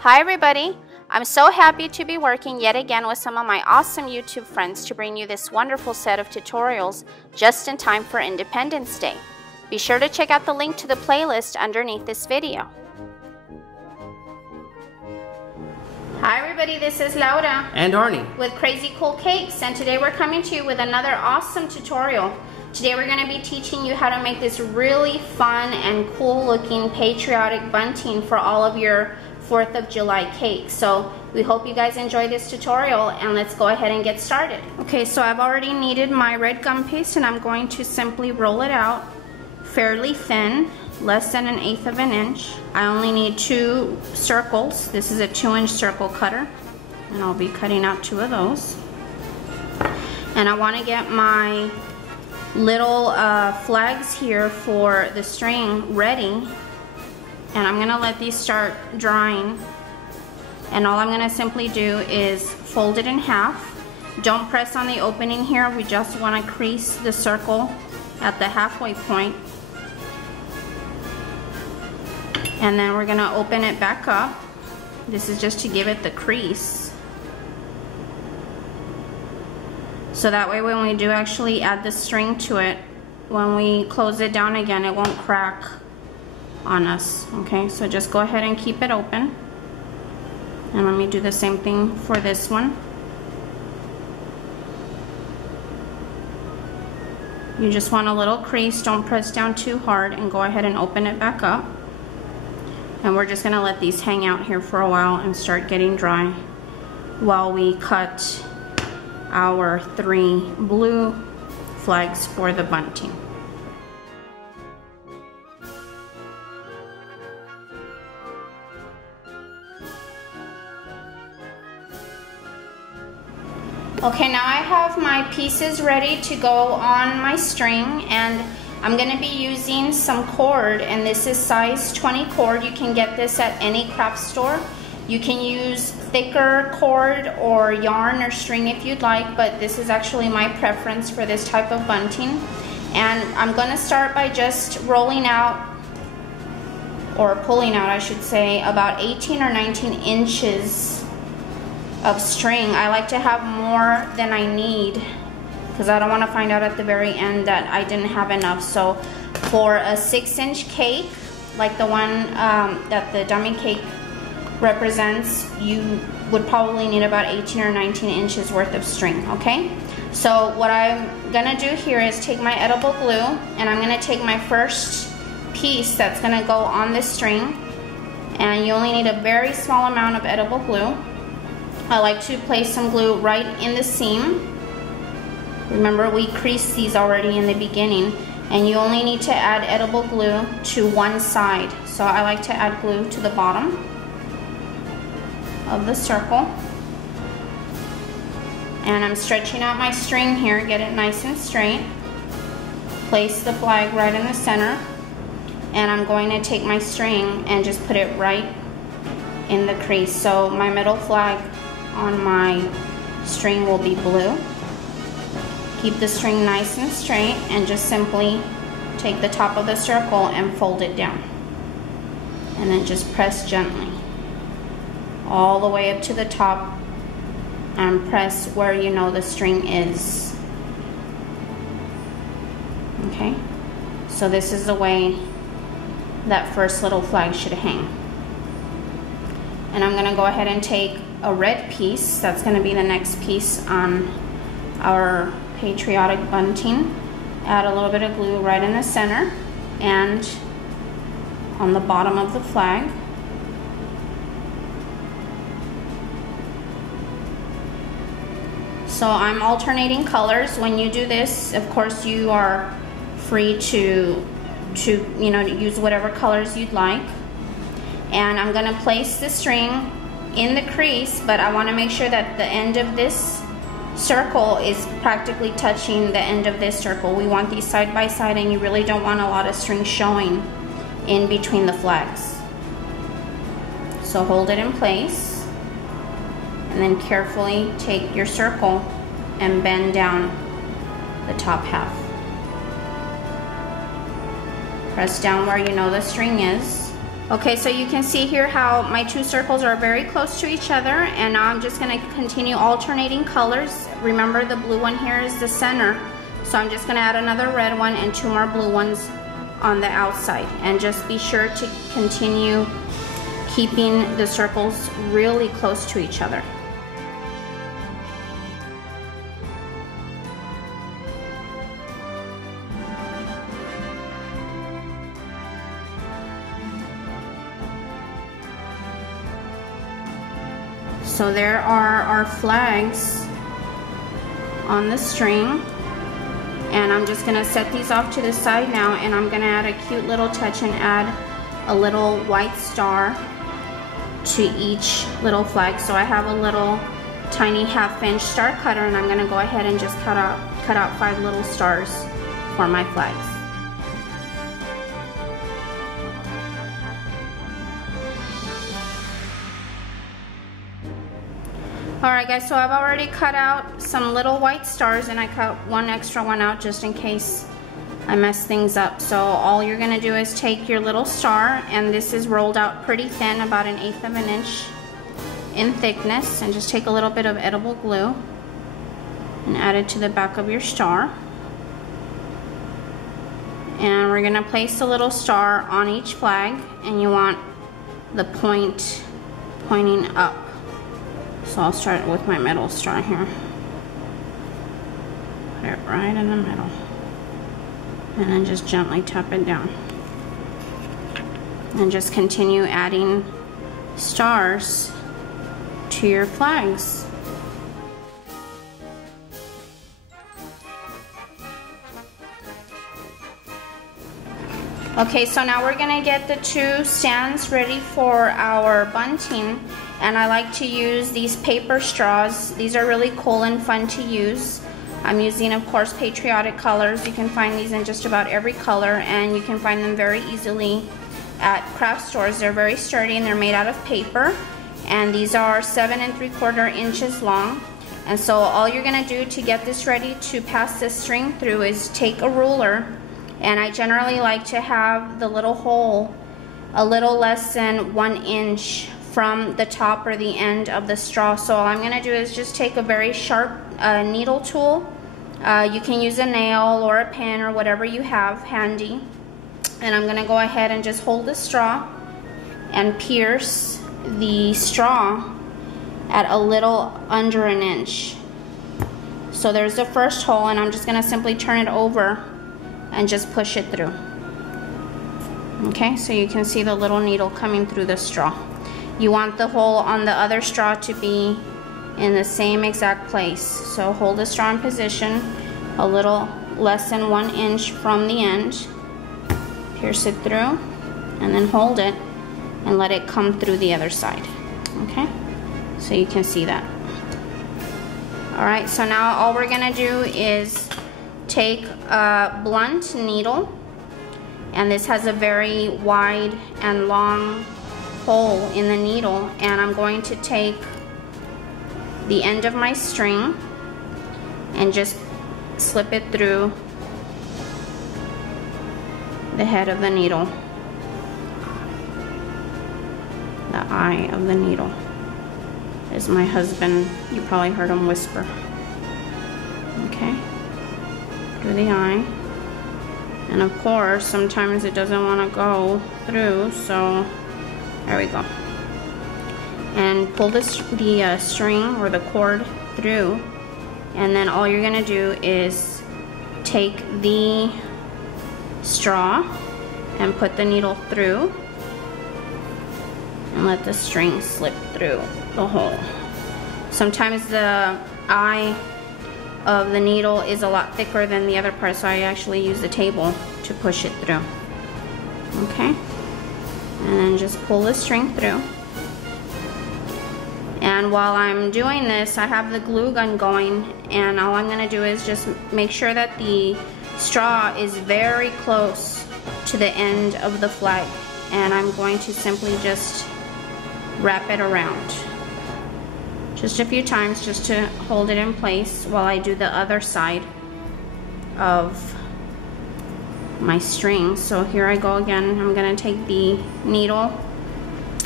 Hi everybody! I'm so happy to be working yet again with some of my awesome YouTube friends to bring you this wonderful set of tutorials just in time for Independence Day. Be sure to check out the link to the playlist underneath this video. Hi everybody, this is Laura and Arnie with Crazy Cool Cakes, and today we're coming to you with another awesome tutorial. Today we're going to be teaching you how to make this really fun and cool looking patriotic bunting for all of your 4th of July cake. So we hope you guys enjoy this tutorial, and let's go ahead and get started. Okay, so I've already kneaded my red gum paste, and I'm going to simply roll it out fairly thin, less than 1/8 of an inch. I only need 2 circles. This is a 2-inch circle cutter, and I'll be cutting out 2 of those. And I want to get my little flags here for the string ready. And I'm gonna let these start drying, and all I'm gonna simply do is fold it in half. Don't press on the opening here, we just want to crease the circle at the halfway point, and then we're gonna open it back up. This is just to give it the crease, so that way when we do actually add the string to it, when we close it down again, it won't crack on us. Okay, so just go ahead and keep it open, and let me do the same thing for this one. You just want a little crease, don't press down too hard, and go ahead and open it back up. And we're just gonna let these hang out here for a while and start getting dry while we cut our 3 blue flags for the bunting. Okay, now I have my pieces ready to go on my string, and I'm going to be using some cord, and this is size 20 cord. You can get this at any craft store. You can use thicker cord or yarn or string if you'd like, but this is actually my preference for this type of bunting. And I'm going to start by just rolling out, or pulling out I should say, about 18 or 19 inches of string. I like to have more than I need because I don't want to find out at the very end that I didn't have enough. So for a 6-inch cake like the one that the dummy cake represents, you would probably need about 18 or 19 inches worth of string. Okay, so what I'm gonna do here is take my edible glue, and I'm gonna take my first piece that's gonna go on this string, and you only need a very small amount of edible glue. I like to place some glue right in the seam. Remember, we creased these already in the beginning, and you only need to add edible glue to one side. So I like to add glue to the bottom of the circle. And I'm stretching out my string here, get it nice and straight. Place the flag right in the center, and I'm going to take my string and just put it right in the crease. So my middle flag on my string will be blue. Keep the string nice and straight, and just simply take the top of the circle and fold it down, and then just press gently all the way up to the top, and press where you know the string is. Okay, so this is the way that first little flag should hang. And I'm gonna go ahead and take a red piece. That's going to be the next piece on our patriotic bunting. Add a little bit of glue right in the center and on the bottom of the flag. So I'm alternating colors. When you do this, of course, you are free to use whatever colors you'd like. And I'm going to place the string in the crease, but I want to make sure that the end of this circle is practically touching the end of this circle. We want these side by side, and you really don't want a lot of string showing in between the flags. So hold it in place, and then carefully take your circle and bend down the top half. Press down where you know the string is. Okay, so you can see here how my two circles are very close to each other, and now I'm just going to continue alternating colors. Remember, the blue one here is the center, so I'm just going to add another red one and two more blue ones on the outside, and just be sure to continue keeping the circles really close to each other. So there are our flags on the string, and I'm just gonna set these off to the side now, and I'm gonna add a cute little touch and add a little white star to each little flag. So I have a little tiny 1/2" star cutter, and I'm gonna go ahead and just cut out 5 little stars for my flags. Alright guys, so I've already cut out some little white stars, and I cut one extra one out just in case I mess things up. So all you're going to do is take your little star, and this is rolled out pretty thin, about 1/8 of an inch in thickness, and just take a little bit of edible glue and add it to the back of your star. And we're going to place a little star on each flag, and you want the point pointing up. So I'll start with my middle star here. Put it right in the middle. And then just gently tap it down. And just continue adding stars to your flags. Okay, so now we're gonna get the 2 stands ready for our bunting. And I like to use these paper straws. These are really cool and fun to use. I'm using, of course, Patriotic colors. You can find these in just about every color, and you can find them very easily at craft stores. They're very sturdy, and they're made out of paper. And these are 7 3/4 inches long. And so all you're gonna do to get this ready to pass this string through is take a ruler, and I generally like to have the little hole a little less than 1 inch from the top or the end of the straw. So all I'm going to do is just take a very sharp needle tool. You can use a nail or a pin or whatever you have handy. And I'm going to go ahead and just hold the straw and pierce the straw at a little under 1 inch. So there's the first hole, and I'm just going to simply turn it over and just push it through. Okay, so you can see the little needle coming through the straw. You want the hole on the other straw to be in the same exact place. So hold the straw in position a little less than 1 inch from the end. Pierce it through, and then hold it and let it come through the other side. Okay, so you can see that. Alright, so now all we're gonna do is take a blunt needle, and this has a very wide and long hole in the needle, and I'm going to take the end of my string and just slip it through the head of the needle, the eye of the needle. As my husband, you probably heard him whisper. Okay, through the eye. And of course, sometimes it doesn't want to go through, so there we go. And pull the string or the cord through, and then all you're gonna do is take the straw and put the needle through and let the string slip through the hole. Sometimes the eye of the needle is a lot thicker than the other part, so I actually use the table to push it through. Okay, and then just pull the string through. And while I'm doing this, I have the glue gun going, and all I'm going to do is just make sure that the straw is very close to the end of the flag, and I'm going to simply just wrap it around just a few times just to hold it in place while I do the other side of my string. So here I go again. I'm gonna take the needle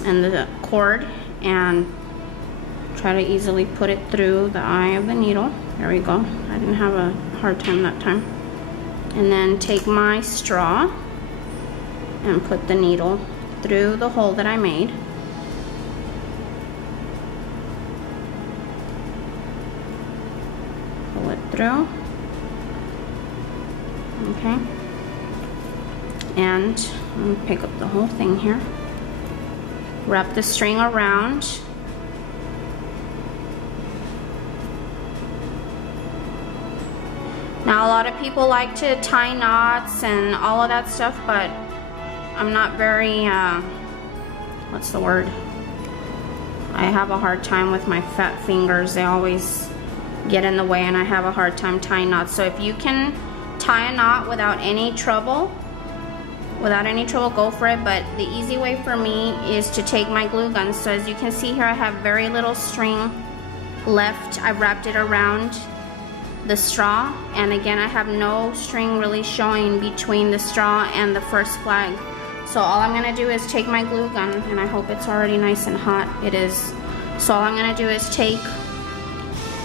and the cord and try to easily put it through the eye of the needle. There we go. I didn't have a hard time that time. And then take my straw and put the needle through the hole that I made. Pull it through. Okay. And I'm gonna pick up the whole thing here. Wrap the string around. Now a lot of people like to tie knots and all of that stuff, but I'm not very, what's the word? I have a hard time with my fat fingers. They always get in the way and I have a hard time tying knots. So if you can tie a knot without any trouble, go for it. But the easy way for me is to take my glue gun. So as you can see here, I have very little string left. I've wrapped it around the straw, and again I have no string really showing between the straw and the first flag. So all I'm gonna do is take my glue gun, and I hope it's already nice and hot. It is. So all I'm gonna do is take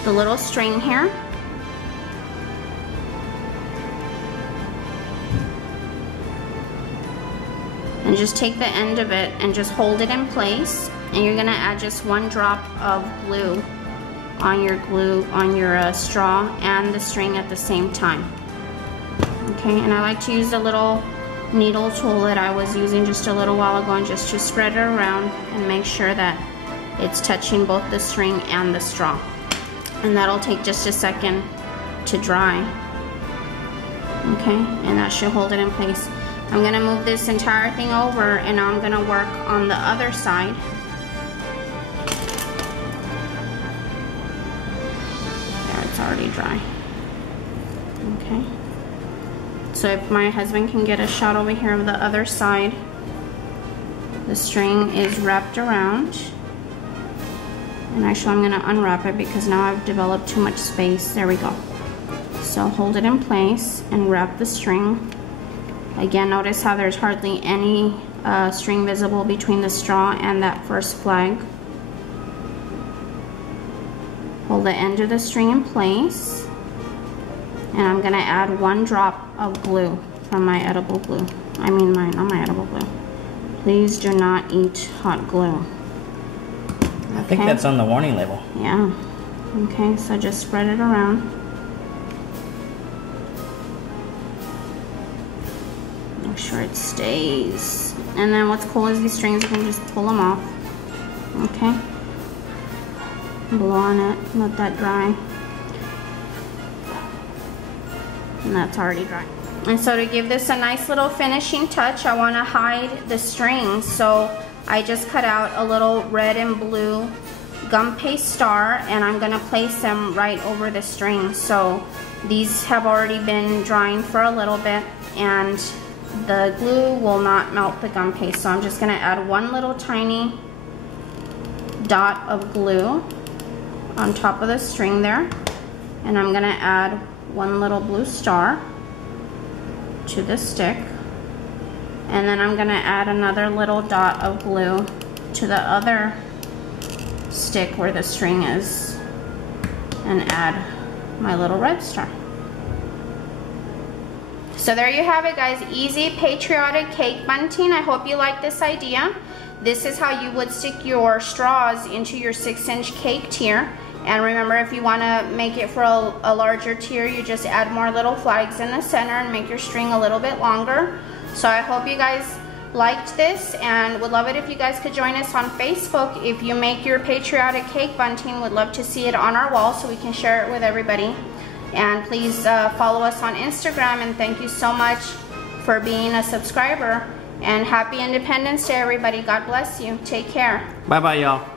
the little string here, and just take the end of it and just hold it in place, and you're gonna add just one drop of glue on your straw and the string at the same time. Okay, and I like to use the little needle tool that I was using just a little while ago, and just to spread it around and make sure that it's touching both the string and the straw. And that'll take just a second to dry. Okay, and that should hold it in place. I'm gonna move this entire thing over, and now I'm gonna work on the other side. It's already dry. Okay. So if my husband can get a shot over here of the other side, the string is wrapped around. And actually I'm gonna unwrap it because now I've developed too much space. There we go. So hold it in place and wrap the string. Again, notice how there's hardly any string visible between the straw and that first flag. Hold the end of the string in place, and I'm gonna add one drop of glue from my edible glue. Not my edible glue. Please do not eat hot glue. I think that's on the warning label. Yeah. Okay, so just spread it around. Make sure it stays. And then what's cool is these strings, you can just pull them off. Okay. Blow on it, let that dry. And that's already dry. And so to give this a nice little finishing touch, I want to hide the strings. So I just cut out a little red and blue gum paste star, and I'm going to place them right over the string. So these have already been drying for a little bit, and the glue will not melt the gum paste. So I'm just going to add one little tiny dot of glue on top of the string there, and I'm gonna add one little blue star to the stick, and then I'm gonna add another little dot of glue to the other stick where the string is, and add my little red star. So there you have it, guys. Easy patriotic cake bunting. I hope you like this idea. This is how you would stick your straws into your 6-inch cake tier. And remember, if you want to make it for a larger tier, you just add more little flags in the center and make your string a little bit longer. So I hope you guys liked this, and would love it if you guys could join us on Facebook. If you make your patriotic cake bunting, would love to see it on our wall so we can share it with everybody. And please follow us on Instagram, and thank you so much for being a subscriber. And happy Independence Day, everybody. God bless you. Take care. Bye-bye, y'all.